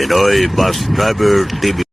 Pinoy Bus Driver TV.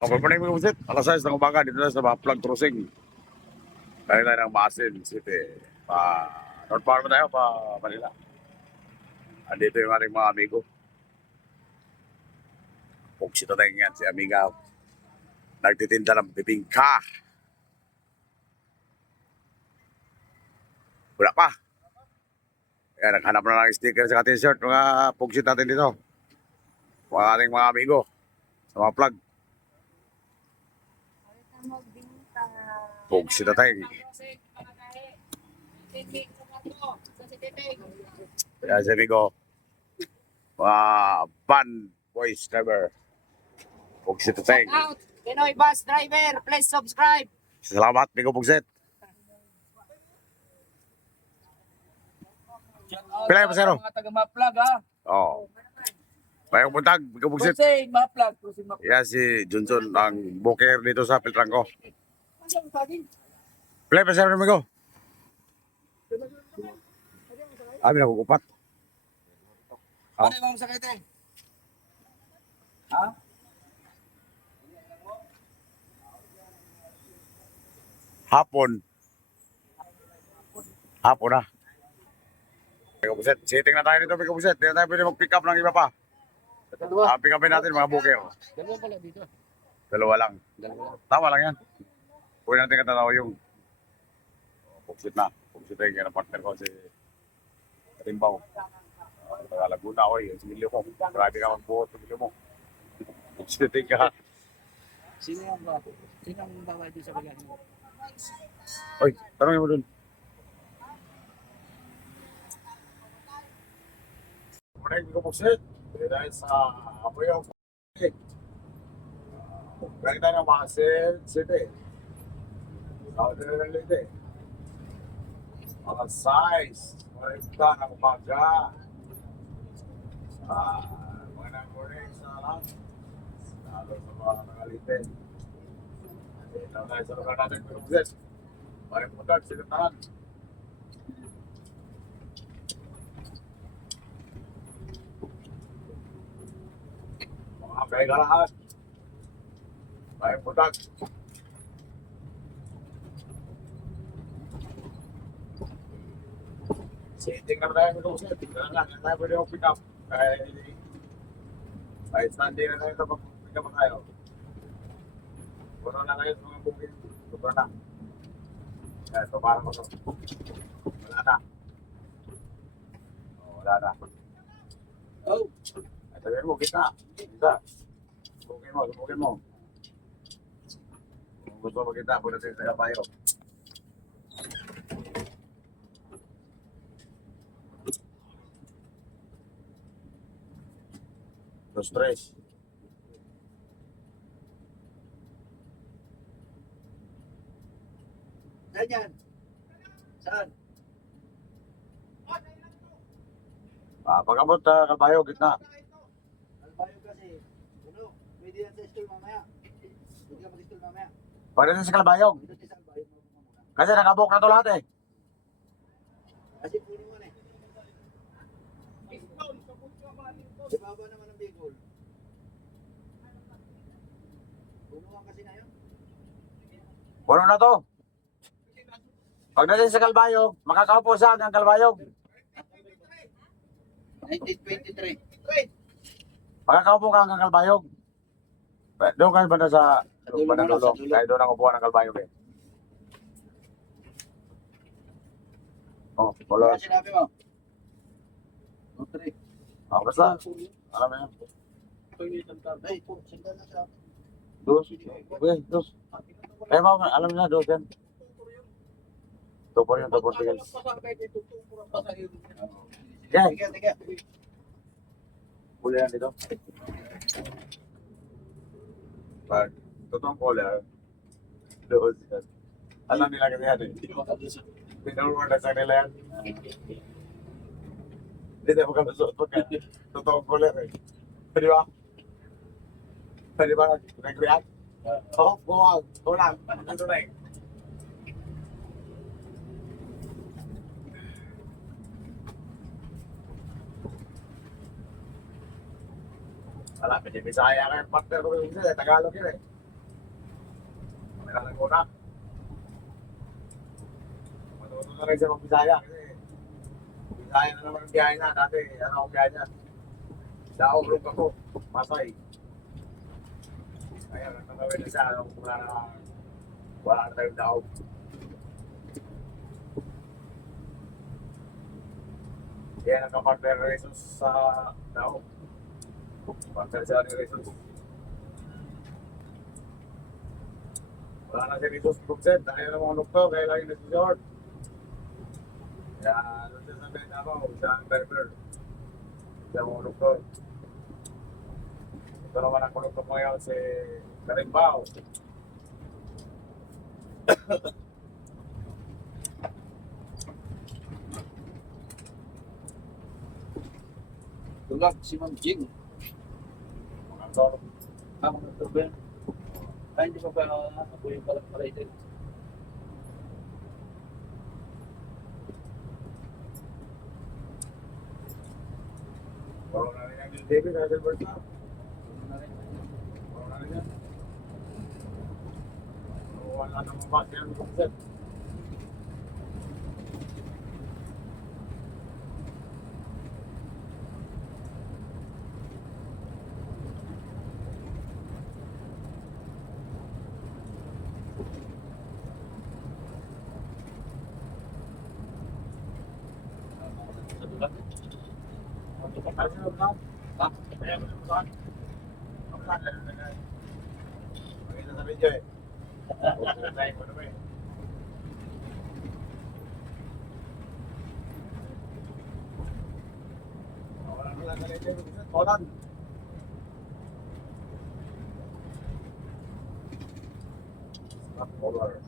Good morning mga busit. Alas 6 ng umaga dito na sa Baplag Crossing. Dahil tayo ng Masin City. Northbound tayo pa Manila. Andito yung ating mga amigo. Pugsito tayo yan si Amiga. Nagtitinda ng bibingka. Wala pa. Kaya naghanap na ng sticker sa t-shirt mga pugsit natin dito. Mga ating mga amigo. Sa mga plug. Pugsit na tayo. Kaya si amigo. Mga van voice driver. Pugsit na tayo. Out! Pinoy Bus Driver, please subscribe! Salamat, amigo Pugsit. Pila yung pasero? Mga taga-maplag ha? Oo. Mayroong buntag, amigo Pugsit. Cruising, maplag, cruising maplag. Yan si Johnson, ang booker dito sa Piltrangco. Pila yung pasero, amigo? Amin ako kupat. Ano yung mga sakit eh? Ha? Hapon. Hapon na. Amigo Pugsit, sitting na tayo dito, amigo Pugsit. Hindi na tayo pwede mag-pick up ng iba pa. Pick upin natin mga booker. Dalawa pala dito. Dalawa lang. Dalawa. Tama lang yan. Pwede natin katanaw yung Pugsit na. Pugsit na yung partner ko si Rimbaw. Laguna ko eh. Similyo mo. Grabe ka magbuhot. Similyo mo. Pugsit ka. Sino yung ba? Sino ang bawa dito sa bayan mo? Oy, tanongin mo dun. Muna yung Pugsit. Dahil sa apoy ang Pugsit. Galing tayo ng Masin City. Southern Leyte. Mga size. Marita ng umaga. Mga nag-morning sa lahat. Lalo sa mga nangalitin. Ito tayo sa lugar natin ng Pugsit. May puntag, sinuntahan. Mga kagarahan. May puntag. Sitting na tayo ng Pugsit. Tingnan lang, hindi tayo pwede mag-pick up. Kahit Sunday na tayo mag-pick up tayo. Puno na kayo sa mga booking. Sobra na. Kaya ito parang ito. Wala na. Wala na. Oh! Ito yun mo, kita. Kita. Subukin mo. Kung gusto mo kita, punta tayo sa kapayo. Los tres. Ganyan! Saan? Pag-abot kapayo, gitna. Albayo kasi. Ano? Pwede yan sa school mamaya. Pwede ka mag-school mamaya. Pagdating sa Kalbayog. Dito si Albayo mo muna. Kasi nakabok na to lahat eh. Kasi puno mo na eh. Sa baba naman ang Bicol. Punuan kasi na yun. Puno na to. Pagdating sa Kalbayog, makakaupo saan ang Kalbayog? 1923. Makakaupo ka hanggang Kalbayog. Doon kayo banda sa dulo bandang muna, dulo. sa dulo. Kaya doon ang upuan ng Kalbayog eh. Oh, wala. Ano sinabi mo? 3. Basta, alam mo yan. Ay, sindan na siya. Dos. Okay, dos. Eh, alam mo na, dos yan. Tupor yung tupor. Sige. Yan. Tiga. Huli yan dito. Pag totoong color, dos yan. Alam nila kasi yan eh. Pinurward na sa nila yan. Hindi tayo magkalusot pagka totoong color eh. Pwede ba? Pwede ba nag-react? Oo, buwag. Ulang. Ano na eh? Wala, medyo Bisaya ka yung partner ko yung isa, Tagalog yun eh. Tagalog ko na. Matuto na rin siya mag Bisaya kasi Bisaya na naman ang biyahe na. Dati, ano ang biyahe niya? Daog rin ako, Pasay. Kaya natangawin na siya nung wala na tayong daog. Kaya nakapartner na Jesus sa daog. Partner siya ni Jesus. Wala na si Jesus Bukset, dahil na mga doktor, kaya lagi na si Lord. Kaya doon siya sabihin na ako, siya ang driver. Siya mga doktor. Ito naman ang kulog ko ngayon si Karimbao. Tulad si Ma'am Jing. Mga tol. Ang mga tuber. Ay, hindi pa ba ako yung palang pala ito? Wala na rin ang David, Hazelberg na. Wala na rin yan. Wala na mabasa yung Bukset. Sa tulad. Kasi yung lang. Kaya mo yung saan. Ang saan na nagay. Magkita sa video eh. Pinatay ko naman eh. Wala na lang na yung Bukset. Tolan. Stop over.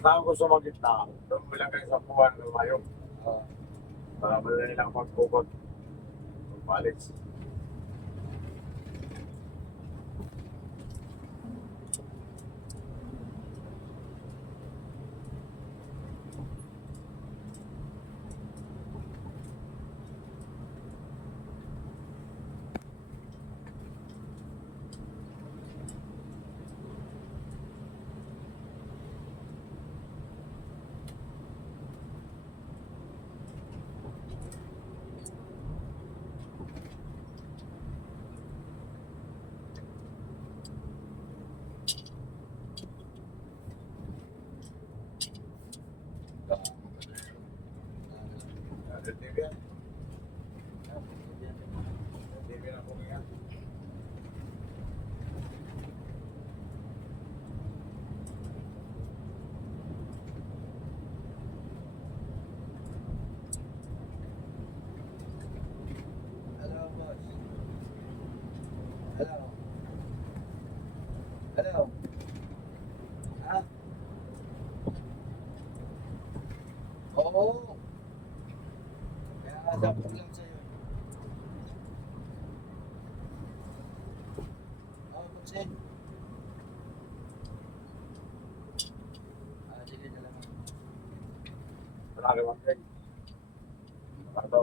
Saan gusto magkita? Doon mo lang kayo sa buwan ng Mayo. Para madali lang magkukot. Palis. Ano? Ha? Oo. Kaya sabi ko lang sa'yo. Oo, Pagsen. Sige na lang. Marami mga thing. Ito.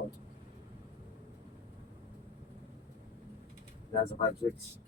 Yan sa 5-6.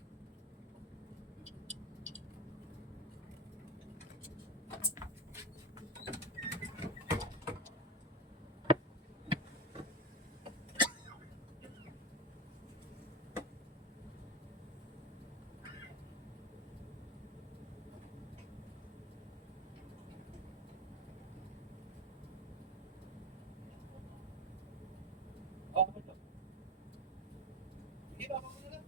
Okay. Sige, baka mo na lang.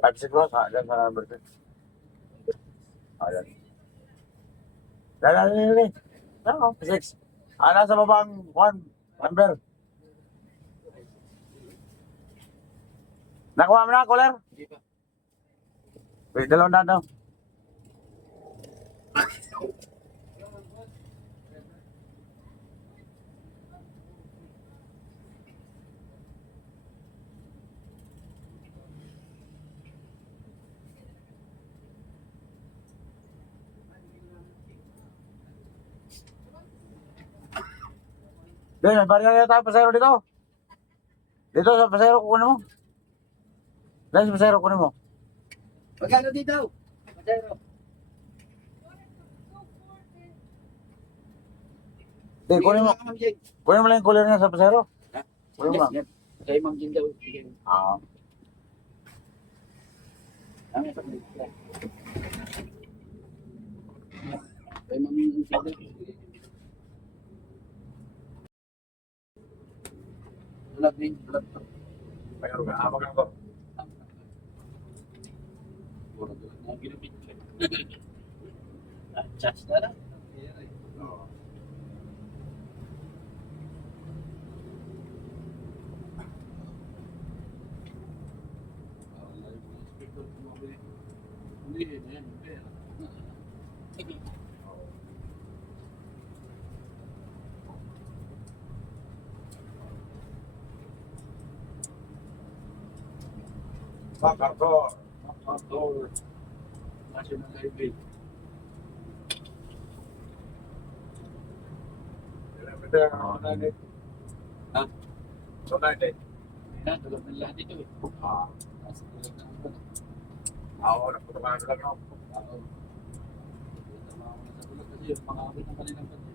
Five six bro, dyan sa number 6. Ayan. Yan. No, 6. Nasa babang 1 number. Nakuha mo na, caller? Hindi pa. Wait, dalawang daan daw. Doon, may baril na tayo pasero dito. Dito sa pasero, kukunin mo. Dahil sa pasero, kunin mo. Magkano dito? Magkano? Hindi, kunin mo. Ma'am Jane. Kunin mo lang yung cooler niya sa pasero. Ha? Kunin mo lang. Yan. Kay Ma'am Jane daw. Sige. Ah. Ano sa kanila? Kay Ma'am Jane daw. Bulag din. Bulag. Mayroon ka, abang ako. Bulag na ginamit. Charge na lang. Oo. Makartor. National Highway. Ha? So, 90. Ayan, tulog ng lahat ito eh. Ah. Nasa tulog ng ano. Oo, nagputukan lang ako. Oo. Tama ako na sa tulog kasi yung makakabit ng kanilang pati.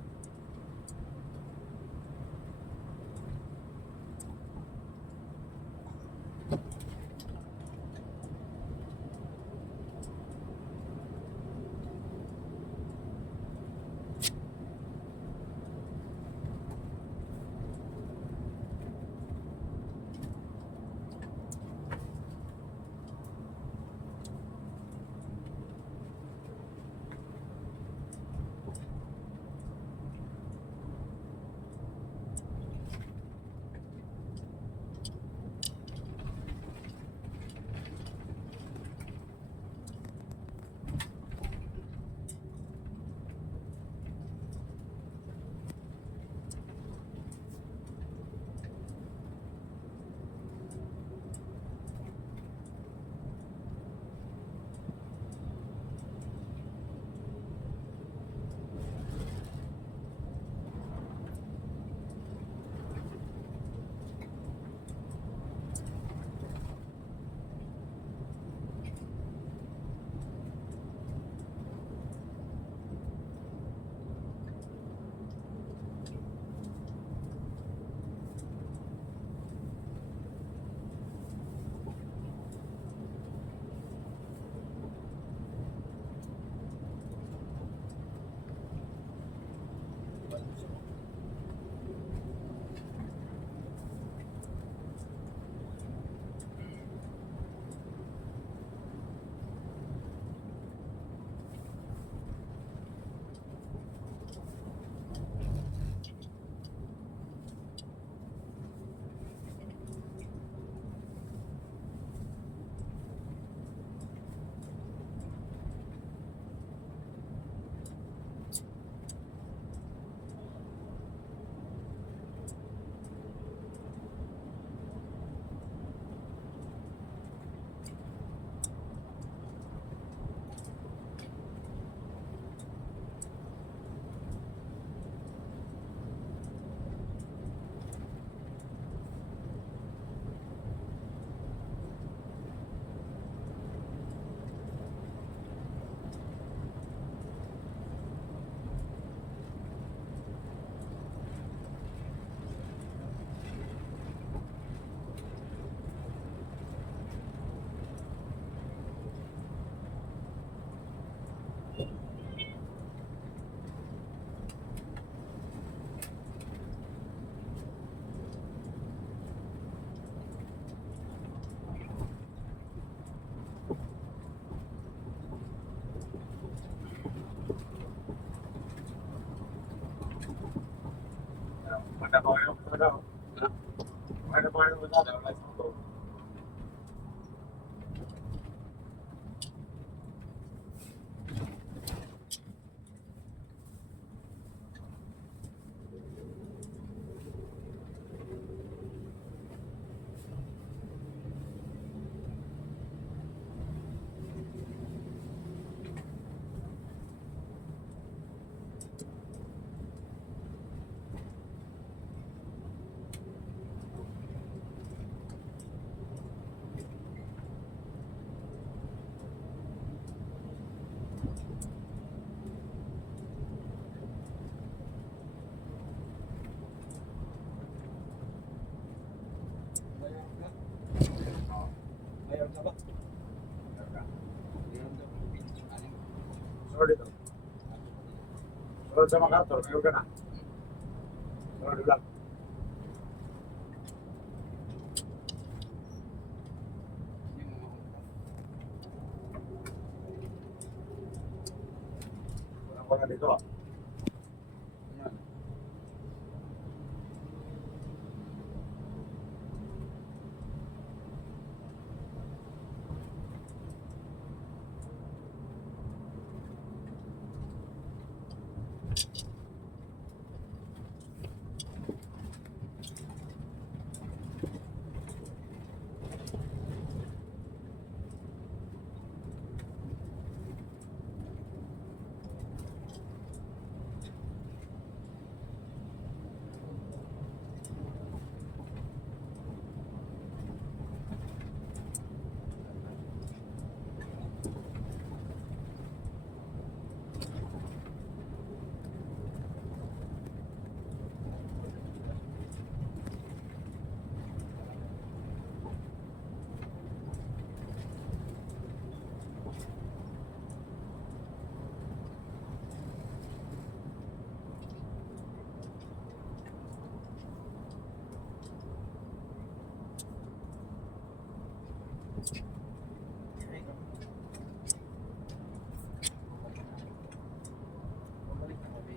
Ada pa kayo? Ada pa kayo? Mayroon ka ba? Sunod dito. Sunod sa MacArthur, mayroon ka na. Sunod lang. Walang wala dito ah. Bumalik na kami.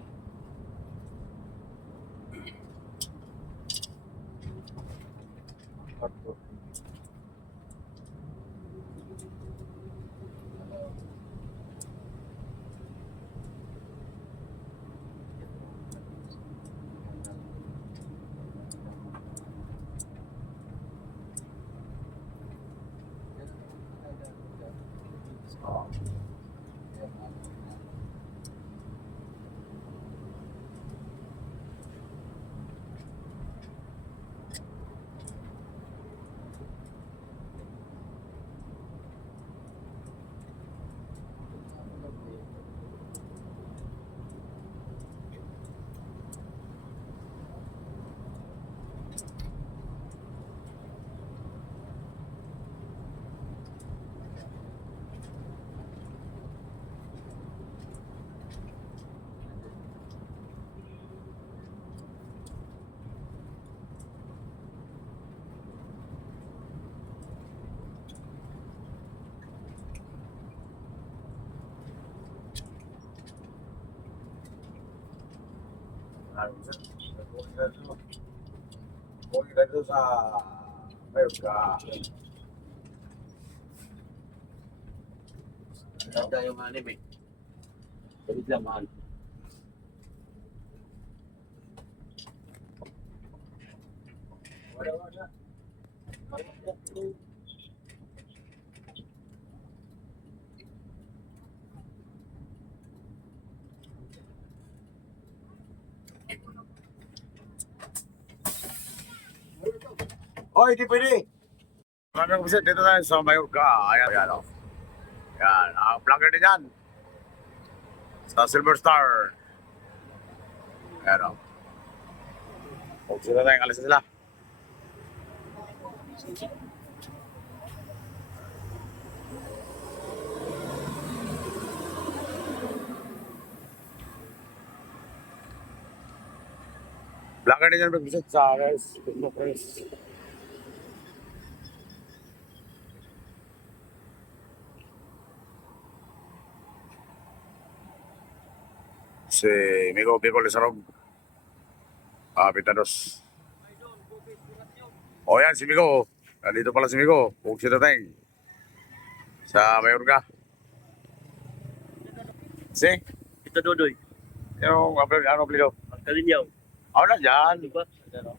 Kung dito sa mayroon ka. Ganda yung anime. Sabi lang, mahal. Wala. Hoy, di pwede. Maraming kumisit dito tayo sa Mayorga. Ayan, ayan. Oh. Yan, ang vlogger din yan. Sa Silver Star. Ayan o. Huwag sila tayong alis na sila. Vlogger din yan mag-visit sa Facebook friends. Si Migo Bicol Sarog. Pitados. O yan, si Migo. Nandito pala si Migo. Huwag si Tateng. Sa Mayorga. Si? Ito Dodoy. Yung ano plido? Ang kalinyaw. Ako na dyan. Ano ba? Ano?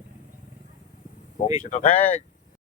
Huwag si Tateng.